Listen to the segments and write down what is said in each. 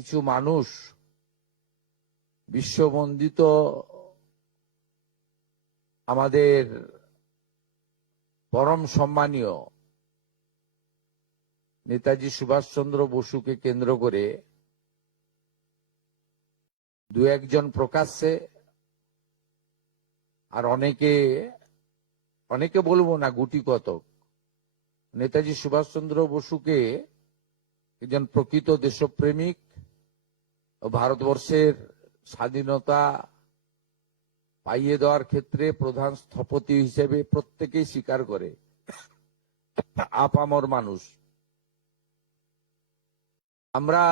কিছু মানুষ বিশ্ববন্দিত আমাদের পরম সম্মানীয় নেতাজি সুভাষচন্দ্র বসুকে কেন্দ্র করে দু একজন প্রকাশ্যে আর অনেকে বলবো না, গুটি কতক নেতাজি সুভাষচন্দ্র বসুকে একজন প্রকৃত দেশপ্রেমিক ও ভারতবর্ষের স্বাধীনতা পাইয়ে দেওয়ার ক্ষেত্রে প্রধান স্থপতি হিসেবে প্রত্যেকেই স্বীকার করে, আপামর মানুষ। আমরা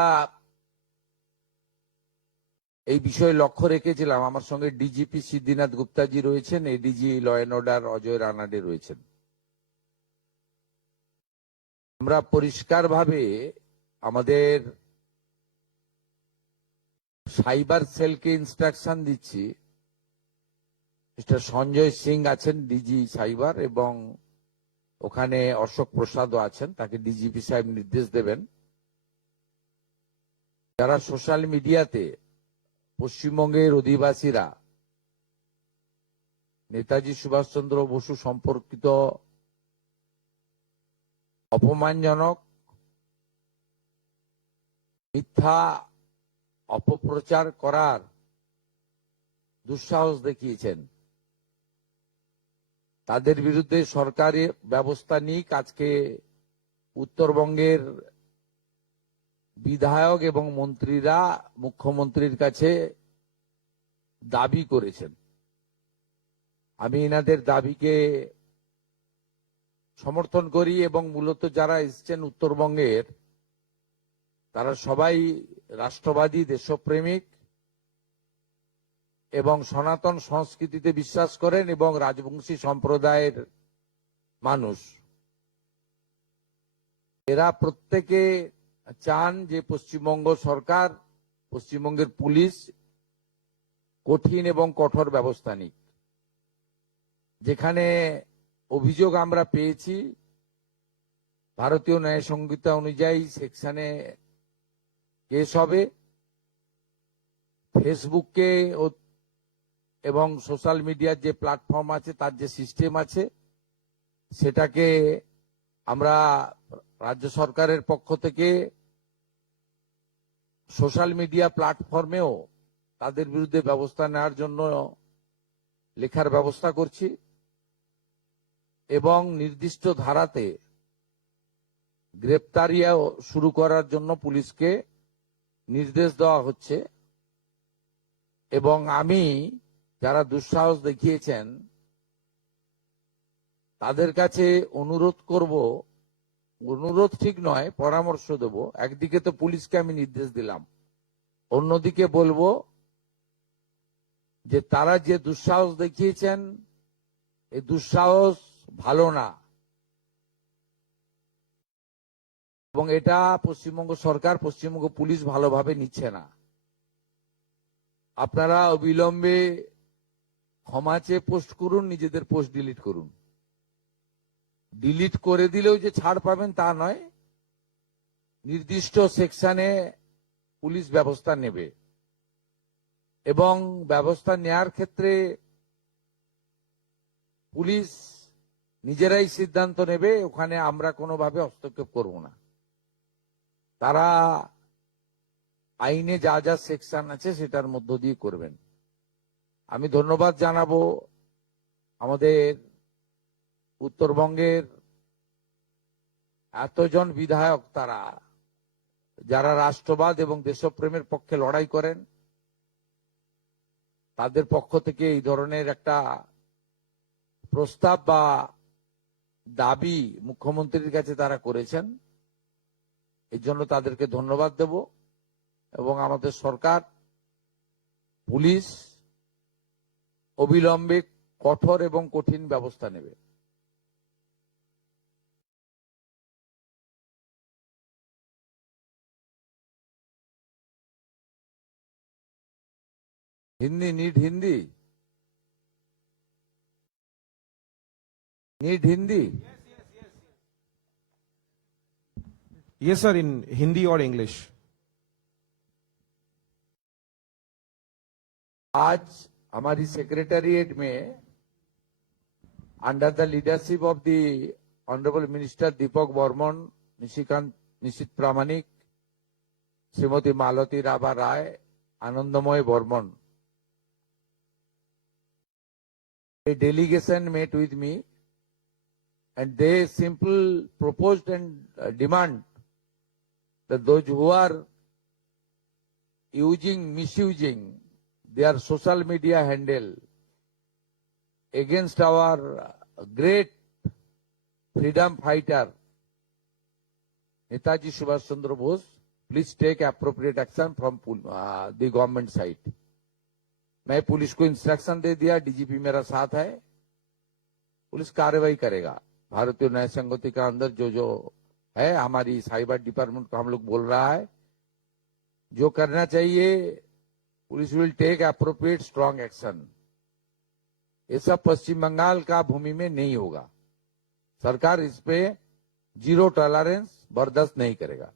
এই বিষয়ে লক্ষ্য রেখেছিলাম। আমার সঙ্গে ডিজিপি সিদ্ধিনাথ গুপ্তাজি রয়েছেন, ADG law and order Ajay Ranade রয়েছেন। আমরা পরিষ্কারভাবে আমাদের সাইবার সেলকে ইনস্ট্রাকশন দিচ্ছি। মিস্টার সঞ্জয় সিং আছেন ডিজি সাইবার, এবং ওখানে অশোক প্রসাদও আছেন, তাকে ডিজিপি সাহেব নির্দেশ দেবেন যারা সোশ্যাল মিডিয়াতে পশ্চিমবঙ্গের অধিবাসীরা নেতাজি সুভাষচন্দ্র বসু সম্পর্কিত অপমানজনক মিথ্যা অপপ্রচার করার দুঃসাহস দেখিয়েছেন, তাদের বিরুদ্ধে সরকারি ব্যবস্থা নিক। আজকে উত্তরবঙ্গের বিধায়ক এবং মন্ত্রীরা মুখ্যমন্ত্রীর কাছে দাবি করেছেন। আমি এনাদের দাবিকে সমর্থন করি, এবং মূলত যারা এসছেন উত্তরবঙ্গের তারা সবাই রাষ্ট্রবাদী, দেশপ্রেমিক এবং সনাতন সংস্কৃতিতে বিশ্বাস করেন এবং রাজবংশী সম্প্রদায়ের মানুষ। এরা প্রত্যেকে চান যে পশ্চিমবঙ্গ সরকার, পশ্চিমবঙ্গের পুলিশ কঠিন এবং কঠোর ব্যবস্থা নিক। যেখানে অভিযোগ আমরা পেয়েছি, ভারতীয় ন্যায় সংহিতা অনুযায়ী সেকশনে কেস হবে। ফেসবুককে এবং সোশ্যাল মিডিয়ার যে প্ল্যাটফর্ম আছে, তার যে সিস্টেম আছে, সেটাকে আমরা রাজ্য সরকারের পক্ষ থেকে সোশ্যাল মিডিয়া প্ল্যাটফর্মেও তাদের বিরুদ্ধে ব্যবস্থা নেওয়ার জন্য লেখার ব্যবস্থা করছি, এবং নির্দিষ্ট ধারাতে গ্রেপ্তারিও শুরু করার জন্য পুলিশকে নির্দেশ দেওয়া হচ্ছে। এবং আমি যারা দুঃসাহস দেখিয়েছেন তাদের কাছে অনুরোধ করব, অনুরোধ ঠিক নয়, পরামর্শ দেব। একদিকে তো পুলিশকে আমি নির্দেশ দিলাম, অন্যদিকে বলবো যে তারা যে দুঃসাহস দেখিয়েছেন, এই দুঃসাহস ভালো না, এবং এটা পশ্চিমবঙ্গ সরকার, পশ্চিমবঙ্গ পুলিশ ভালোভাবে নিচ্ছে না। আপনারা অবিলম্বে ক্ষমা চেয়ে পোস্ট করুন, নিজেদের পোস্ট ডিলিট করুন। ডিলিট করে দিলেও যে ছাড় পাবেন তা নয়, নির্দিষ্ট সেকশনে পুলিশ ব্যবস্থা নেবে, এবং ব্যবস্থা নেয়ার ক্ষেত্রে পুলিশ নিজেরাই সিদ্ধান্ত নেবে, ওখানে আমরা কোনোভাবে হস্তক্ষেপ করব না। তারা আইনে যা যা সেকশন আছে সেটার মধ্য দিয়ে করবেন। আমি ধন্যবাদ জানাবো আমাদের উত্তরবঙ্গের এতজন বিধায়ক, তারা যারা রাষ্ট্রবাদ এবং দেশপ্রেমের পক্ষে লড়াই করেন, তাদের পক্ষ থেকে এই ধরনের একটা প্রস্তাব বা দাবি মুখ্যমন্ত্রীর কাছে তারা করেছেন। এই জন্য তাদেরকে ধন্যবাদ দেব, এবং আমাদের সরকার, পুলিশ অবিলম্বে কঠোর এবং কঠিন ব্যবস্থা নেবে। हिंदी नीट हिंदी नीट Hindi Yes, sir, in Hindi or English. आज हमारी सेक्रेटेरिएट में under the leadership of the honourable minister Deepak Barman, Nisith Pramanik, Shrimati Malati Rabha Roy, Anandamay Barman, a delegation met with me and they simple proposed and demand that those who are misusing their social media handle against our great freedom fighter Netaji Subhash Chandra Bose, please take appropriate action from the government side. मैं police को instruction दे दिया, DGP मेरा साथ है, police कार्रवाई करेगा। भारतीय न्याय संगति का अंदर जो जो है, हमारी साइबर डिपार्टमेंट को हम लोग बोल रहा है, जो करना चाहिए police will take appropriate strong action. ये सब पश्चिम बंगाल का भूमि में नहीं होगा। सरकार इस पे जीरो टॉलरेंस बर्दाश्त नहीं करेगा।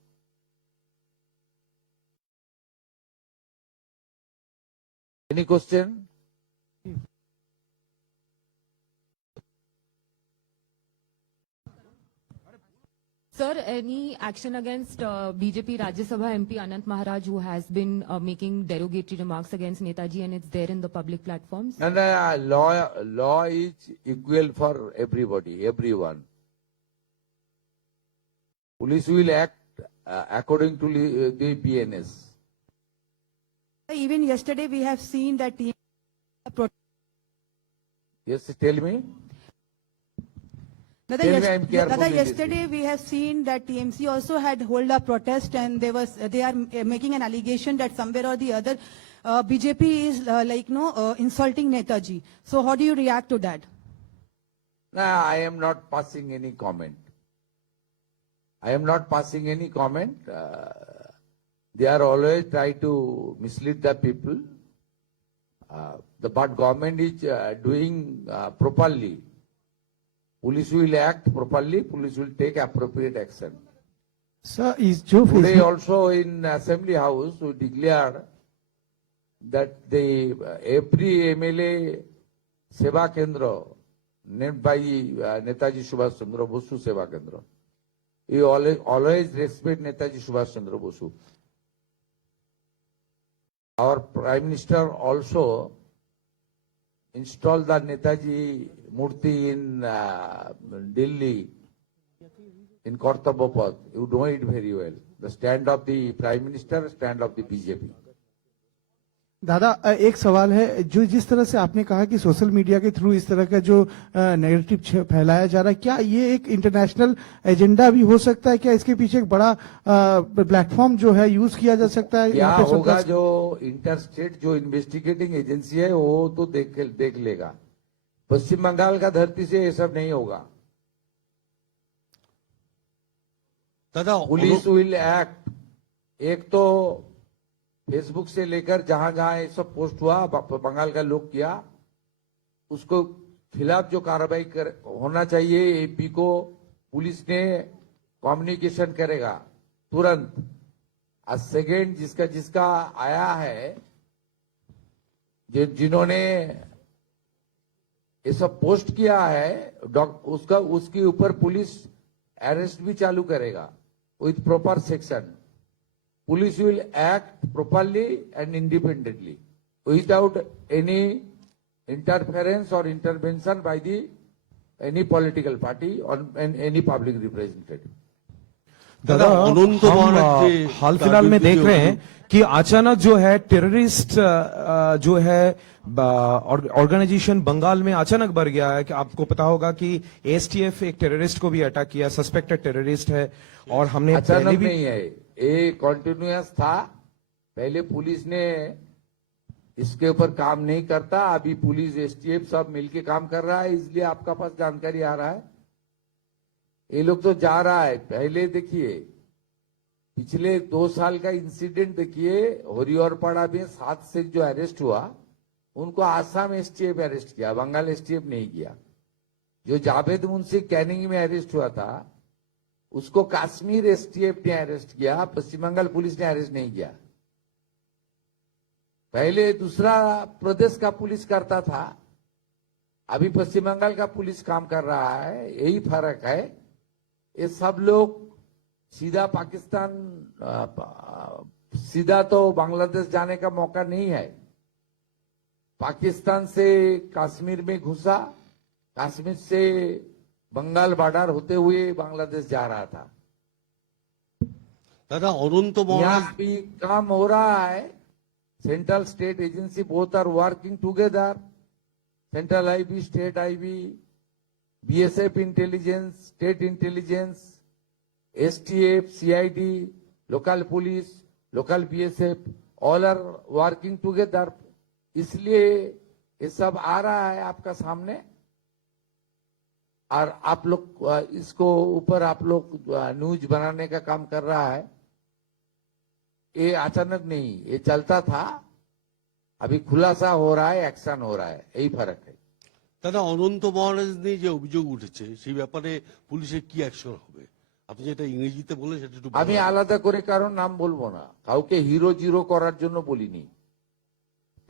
Any question? Sir, any action against BJP Rajya Sabha MP Anant Maharaj, who has been making derogatory remarks against Netaji, and it's there in the public platforms? No, law is equal for everybody, everyone. Police will act according to the BNS. Even yesterday we have seen that Yes, tell me. Yesterday we have seen that TMC also had hold a protest, and they are making an allegation that somewhere or the other BJP is insulting Netaji. So how do you react to that? No, I am not passing any comment. I am not passing any comment. They are always try to mislead the people. But government is doing properly. Police will act properly. Police will take appropriate action. Sir, is Joe Today also in Assembly House we declared that every MLA Seva Kendra named by Netaji Subhash Chandra Bosu Seva Kendra. We always respect Netaji Subhash Chandra Bosu. Our Prime Minister also installed the Netaji Murti in Delhi, in Kartavya Path. You know it very well. The stand of the Prime Minister, stand of the BJP. दादा एक सवाल है, जो जिस तरह से आपने कहा कि सोशल मीडिया के थ्रू इस तरह का जो नैरेटिव फैलाया जा रहा है, क्या ये एक इंटरनेशनल एजेंडा भी हो सकता है? क्या इसके पीछे एक बड़ा प्लेटफॉर्म जो है यूज किया जा सकता है? क्या होगा, जो इंटरस्टेट जो इन्वेस्टिगेटिंग एजेंसी है वो तो देख लेगा। पश्चिम बंगाल का धरती से ये सब नहीं होगा। Police will act. एक तो फेसबुक से लेकर जहां जहां ये सब पोस्ट हुआ, बंगाल का लोग किया, उसको खिलाफ जो कार्रवाई होना चाहिए, एपी को पुलिस ने कम्युनिकेशन करेगा तुरंत। आज सेकेंड जिसका आया है, जिन्होंने ये सब पोस्ट किया है, उसके ऊपर पुलिस अरेस्ट भी चालू करेगा with proper section. Police will act properly and independently without any interference or intervention by any political party or any public representative. दादा, हम हाल फिलहाल में देख रहे हैं कि अचानक जो है टेररिस्ट जो है ऑर्गेनाइजेशन बंगाल में अचानक बढ़ गया है। कि आपको पता होगा कि एसटीएफ एक टेररिस्ट को भी अटैक किया, सस्पेक्टेड टेररिस्ट है। और हमने अचानक नहीं है, ये कंटिन्यूअस था। पहले पुलिस ने इसके ऊपर काम नहीं करता, अभी पुलिस एसटीएफ सब मिलके काम कर रहा है, इसलिए आपका पास जानकारी आ रहा है। ये लोग तो जा रहा है। पहले देखिए, पिछले 2 साल का इंसिडेंट देखिए, हरिहरपाड़ा में 7 से जो अरेस्ट हुआ, उनको आसाम एसटीएफ अरेस्ट किया, बंगाल एसटीएफ नहीं किया। जो जावेद मुंशी कैनिंग में अरेस्ट हुआ था, उसको कश्मीर एसटीएफ ने अरेस्ट किया, पश्चिम बंगाल पुलिस ने अरेस्ट नहीं किया। पहले दूसरा प्रदेश का पुलिस करता था, अभी पश्चिम बंगाल का पुलिस काम कर रहा है, यही फर्क है। ये सब लोग सीधा पाकिस्तान सीधा तो बांग्लादेश जाने का मौका नहीं है। पाकिस्तान से कश्मीर में घुसा, कश्मीर से बंगाल बॉर्डर होते हुए बांग्लादेश जा रहा था। दादा अनंत यहाँ महाराज भी काम हो रहा है। Central state agency both are working together, central IB, state IB, BSF intelligence, state intelligence, STF, CID, local police, local BSF, all are working together. इसलिए ये सब आ रहा है आपका सामने, और आप लोग इसको ऊपर आप लोग न्यूज बनाने का काम कर रहा है। ये अचानक नहीं, ये चलता था, अभी खुलासा हो रहा है, एक्शन हो रहा है, यही फर्क है। দাদা অনন্ত মহারাজ নিয়ে যে অভিযোগ উঠেছে সেই ব্যাপারে পুলিশের কি অ্যাকশন হবে? আপনি যেটা ইংরেজিতে বলেন সেটা একটু আমি আলাদা করে কারণ নাম বলবো না, কাউকে হিরো জিরো করার জন্য বলিনি।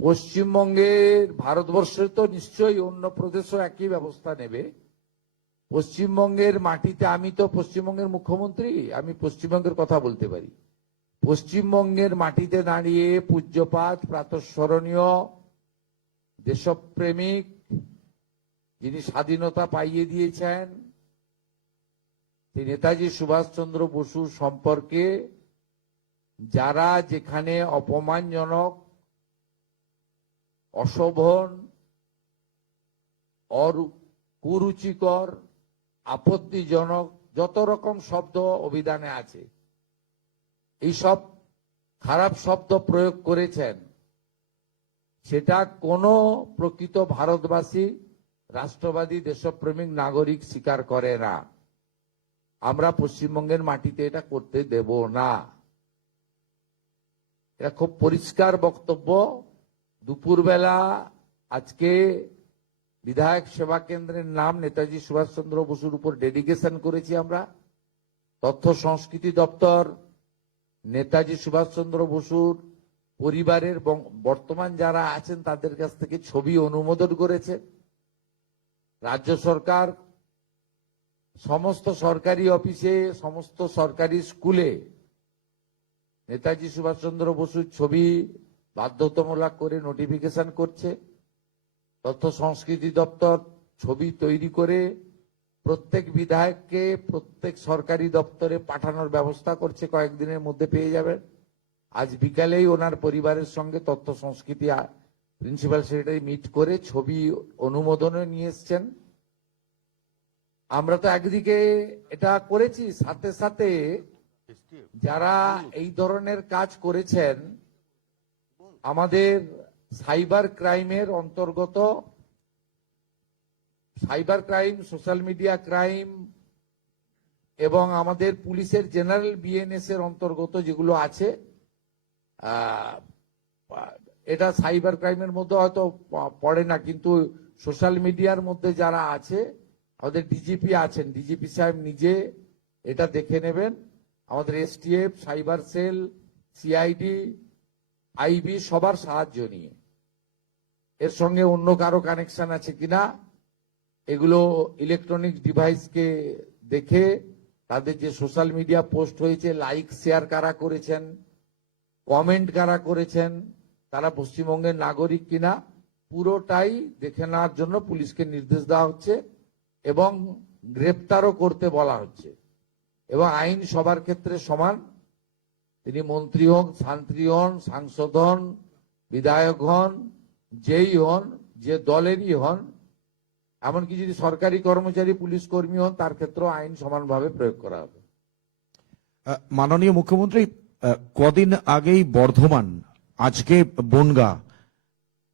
পশ্চিমবঙ্গের, ভারতবর্ষের তো নিশ্চয়ই অন্য প্রদেশও একই ব্যবস্থা নেবে। পশ্চিমবঙ্গের মাটিতে, আমি তো পশ্চিমবঙ্গের মুখ্যমন্ত্রী, আমি পশ্চিমবঙ্গের কথা বলতে পারি। পশ্চিমবঙ্গের মাটিতে দাঁড়িয়ে পূজ্যপাত, প্রাতঃস্মরণীয় দেশপ্রেমিক, যিনি স্বাধীনতা পাইয়ে দিয়েছেন, নেতাজি সুভাষচন্দ্র বসু সম্পর্কে যারা যেখানে অপমানজনক, অশোভন, কুরুচিকর, আপত্তিজনক যত রকম শব্দ অভিধানে আছে, এই সব খারাপ শব্দ প্রয়োগ করেছেন, সেটা কোনো প্রকৃত ভারতবাসী, রাষ্ট্রবাদী, দেশপ্রেমিক নাগরিক স্বীকার করে না। আমরা পশ্চিমবঙ্গের মাটিতে এটা করতে দেব না। এটা খুব পরিষ্কার বক্তব্য। দুপুরবেলা আজকে বিধায়ক সেবা কেন্দ্রের নাম নেতাজি সুভাষচন্দ্র বসুর উপর ডেডিকেশন করেছি আমরা। তথ্য সংস্কৃতি দপ্তর নেতাজি সুভাষচন্দ্র বসুর পরিবারের বর্তমান যারা আছেন তাদের কাছ থেকে ছবি অনুমোদন করেছে। রাজ্য সরকার সমস্ত সরকারি অফিসে, সমস্ত সরকারি স্কুলে নেতাজি সুভাষচন্দ্র বসুর ছবি বাধ্যতামূলক করে নোটিফিকেশন করছে। তথ্য সংস্কৃতি দপ্তর ছবি তৈরি করে প্রত্যেক বিধায়ককে প্রত্যেক সরকারি দপ্তরে পাঠানোর ব্যবস্থা করছে, কয়েকদিনের মধ্যে পেয়ে যাবেন। আজ বিকালেই ওনার পরিবারের সঙ্গে তথ্য সংস্কৃতি প্রিন্সিপাল সেক্রেটারি মিট করে ছবি অনুমোদনে নিয়ে এসছেন। আমরা তো একদিকে এটা করেছি, সাথে সাথে যারা এই ধরনের কাজ করেছেন, আমাদের সাইবার ক্রাইমের অন্তর্গত, cyber crime, social media crime এবং আমাদের পুলিশের জেনারেল বিএনএস এর অন্তর্গত যেগুলো আছে, এটা সাইবার ক্রাইমের মধ্যে হয়তো পড়ে না, কিন্তু সোশ্যাল মিডিয়ার মধ্যে যারা আছে, আমাদের ডিজিপি আছেন, ডিজিপি সাহেব নিজে এটা দেখে নেবেন। আমাদের STF, cyber cell, CID, IB সবার সাহায্য নিয়ে, এর সঙ্গে অন্য কারো কানেকশন আছে কিনা এগুলো ইলেকট্রনিক ডিভাইসকে দেখে, তাদের যে সোশ্যাল মিডিয়া পোস্ট হয়েছে, লাইক শেয়ার কারা করেছেন, কমেন্ট কারা করেছেন, তারা পশ্চিমবঙ্গের নাগরিক কিনা, পুরোটাই দেখে নেওয়ার জন্য পুলিশকে নির্দেশ দেওয়া হচ্ছে এবং গ্রেপ্তারও করতে বলা হচ্ছে। এবং আইন সবার ক্ষেত্রে সমান, তিনি মন্ত্রী হন, শান্ত্রী হন, সাংসদ হন, বিধায়ক হন, যেই হন, যে দলেরই হন, এমনকি যদি সরকারি কর্মচারী, পুলিশ কর্মী হন, তার ক্ষেত্রেও আইন সমানভাবে প্রয়োগ করা হবে। মাননীয় মুখ্যমন্ত্রী, কদিন আগেই বর্ধমান, আজকে বনগা,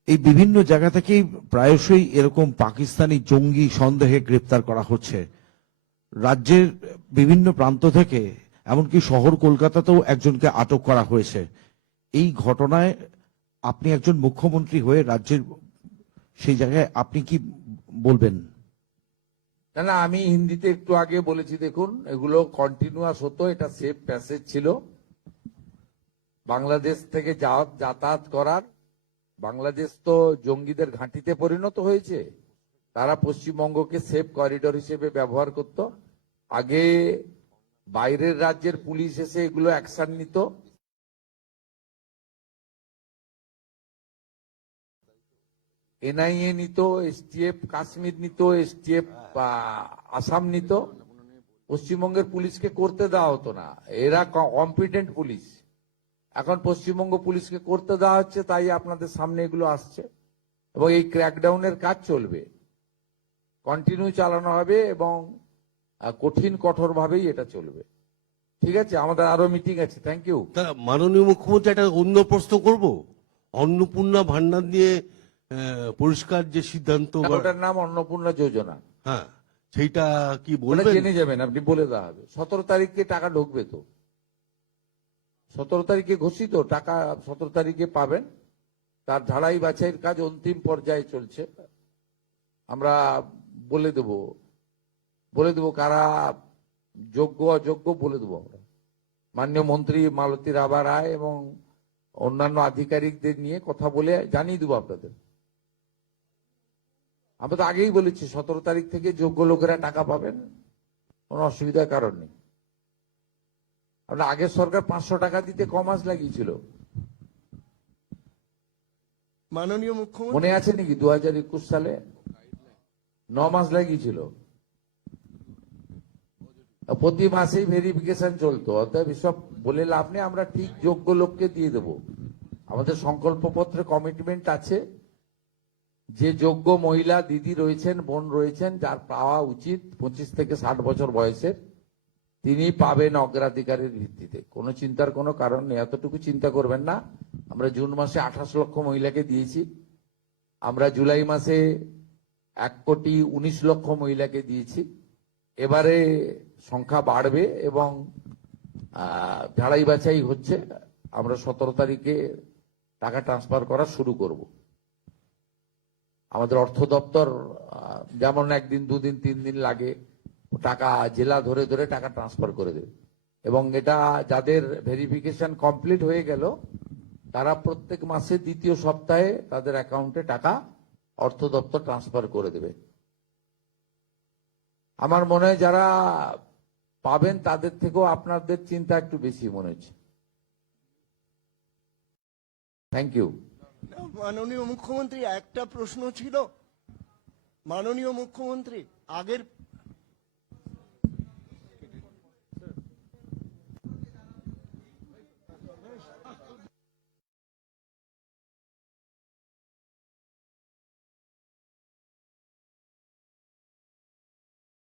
এই বিভিন্ন জায়গা থেকেই প্রায়শই এরকম পাকিস্তানি জঙ্গি সন্দেহে গ্রেপ্তার করা হচ্ছে। রাজ্যের বিভিন্ন প্রান্ত থেকে, এমনকি শহর কলকাতাতেও একজনকে আটক করা হয়েছে। এই ঘটনায় আপনি একজন মুখ্যমন্ত্রী হয়ে রাজ্যের সেই জায়গায় আপনি কি বলবেন? না না, আমি হিন্দিতে একটু আগে বলেছি, দেখুন এগুলো কন্টিনিউয়াস হতো, এটা সেফ প্যাসেজ ছিল। বাংলাদেশ থেকে যাতায়াত করার বাংলাদেশ তো জঙ্গিদের ঘাঁটিতে পরিণত হয়েছে। তারা পশ্চিমবঙ্গকে সেফ করিডোর হিসেবে ব্যবহার করত। আগে বাইরের রাজ্যের পুলিশ এসে এগুলো অ্যাকশন নিত, এনআইএ নিত, এসটিএফ কাশ্মীর নিত, এসটিএফ আসাম নিত। পশ্চিমবঙ্গের পুলিশকে করতে দেওয়া হতো না, এরা কম্পিটেন্ট পুলিশ। এখন পশ্চিমবঙ্গ পুলিশকে করতে দেওয়া হচ্ছে, তাই আপনাদের সামনে এগুলো আসছে। এবং এই ক্র্যাকডাউনের কাজ চলবে, কন্টিনিউ চালানো হবে এবং কঠিন কঠোর ভাবেই এটা চলবে। ঠিক আছে, আমাদের আরো মিটিং আছে। Thank you. তা মাননীয় মুখ্যমন্ত্রী একটা অন্য প্রশ্ন করব। অন্নপূর্ণা ভান্ডার নিয়ে পরিষ্কার যে সিদ্ধান্ত, ওটার নাম অন্নপূর্ণা যোজনা। হ্যাঁ, সেইটা কি ওটা বলবেন? জেনে যাবেন, আপনি বলে দেওয়া হবে। 17 তারিখে টাকা ঢুকবে তো, 17 তারিখে ঘোষিত টাকা 17 তারিখে পাবেন। তার ঝাড়াই বাছাইয়ের কাজ অন্তিম পর্যায়ে চলছে। আমরা বলে দেব কারা যোগ্য অযোগ্য বলে দেবো আমরা। মাননীয় মন্ত্রী মালতী রাভা রায় এবং অন্যান্য আধিকারিকদের নিয়ে কথা বলে জানিয়ে দেবো আপনাদের। আমরা তো আগেই বলেছি 17 তারিখ থেকে যোগ্য লোকেরা টাকা পাবেন, কোনো অসুবিধার কারণ নেই। আমরা আগের সরকার 500 টাকা দিতে কমাস লাগিয়েছিল, মাননীয় মুখ্যমন্ত্রী, মনে আছে নাকি? 2021 সালে 9 মাস লাগিয়েছিল, প্রতি মাসেই ভেরিফিকেশন চলতো। অতএব এসব বলে লাভ নেই, আমরা ঠিক যোগ্য লোককে দিয়ে দেব। আমাদের সংকল্পপত্রে কমিটমেন্ট আছে যে যোগ্য মহিলা দিদি রয়েছেন, বোন রয়েছেন, যার পাওয়া উচিত 25 থেকে 60 বছর বয়সের, তিনি পাবেন অগ্রাধিকারের ভিত্তিতে। কোনো চিন্তার কোনো কারণ নেই, এতটুকু চিন্তা করবেন না। আমরা জুন মাসে 28 লক্ষ মহিলাকে দিয়েছি, আমরা জুলাই মাসে 1,19 লক্ষ মহিলাকে দিয়েছি। এবারে সংখ্যা বাড়বে এবং ঝাড়াই বাছাই হচ্ছে। আমরা 17 তারিখে টাকা ট্রান্সফার করা শুরু করব। আমাদের অর্থ দপ্তর যেমন 1 দিন 2 দিন 3 দিন লাগে, টাকা জেলা ধরে ধরে টাকা ট্রান্সফার করে দেবে। এবং এটা যাদের ভেরিফিকেশন কমপ্লিট হয়ে গেল, তারা প্রত্যেক মাসে দ্বিতীয় সপ্তাহে তাদের অ্যাকাউন্টে টাকা অর্থ দপ্তর ট্রান্সফার করে দেবে। আমার মনে হয় যারা পাবেন তাদের থেকেও আপনাদের চিন্তা একটু বেশি মনে হচ্ছে। Thank you. মাননীয় মুখ্যমন্ত্রী, একটা প্রশ্ন ছিল। মাননীয় মুখ্যমন্ত্রী, আগের